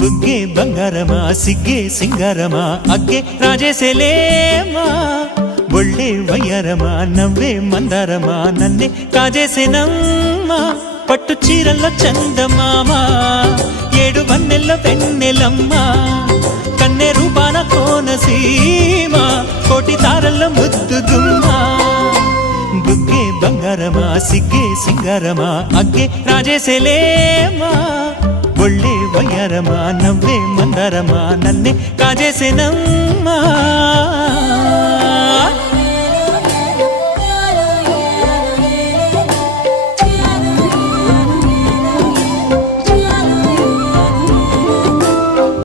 బుగ్గే బంగారమా సిగ్గే సింగారమా అగ్గే రాజేసేలేమా ఒళ్ళే వయ్యారమా నవ్వే మందారమా నన్నే కాజేసేనమ్మా పట్టు చీరల్లో చందమామా ఏడు వన్నెల్లో వెన్నెలమ్మా కన్నె రూపాన కోనసీమ కోటి తారల్లో ముద్దుగుమ్మా బుగ్గే బంగారమా సిగ్గే సింగారమా అగ్గే రాజేసేలేమా ఒళ్ళే వయ్యారమా నవ్వే మందారమా నన్నే కాజేసేనమ్మా